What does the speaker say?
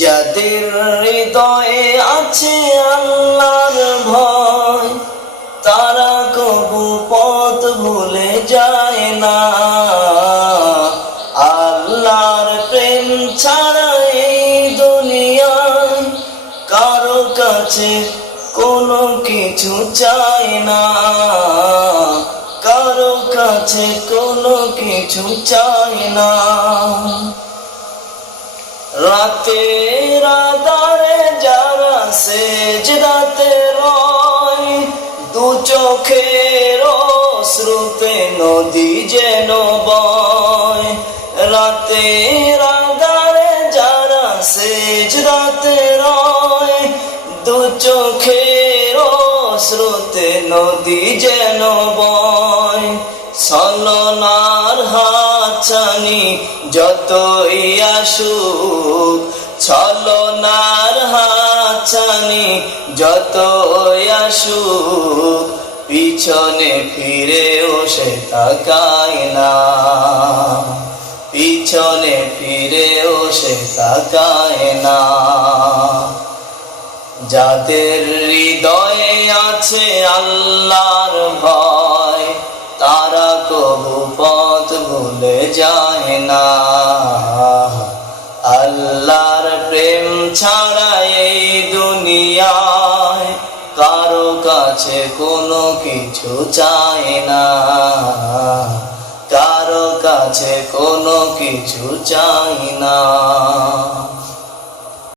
যাদের হৃদয়ে আছে আল্লাহর ভয়, তারা কবু পথ ভুলে যায় না। আল্লাহর প্রেম ছাড়া এই দুনিয়ায় কারো কাছে কোনো কিছু চায় না, কারো কাছে কোনো কিছু চায় না। রাতের আঁধারে যারা সেজদাতে রয়, দু চোখের অশ্রুতে নদী যেন বয়। রাতের আঁধারে যারা সেজদাতে রয়, দু চোখের অশ্রুতে নদী যেন বয়। ছলনার হাতছানি যতই আসুক, ছলনার হাতছানি যতই আসুক, পিছনে ফিরেও সে তাকায় না, পিছনে ফিরেও সে তাকায় না। যাদের হৃদয়ে আছে আল্লাহর ভয়, তারা কবু পথ ভুলে যায় না। আল্লাহর প্রেম ছাড়া এই দুনিয়ায় কারো কাছে কোনো কিছু চায় না, কারো কাছে কোনো কিছু চায় না।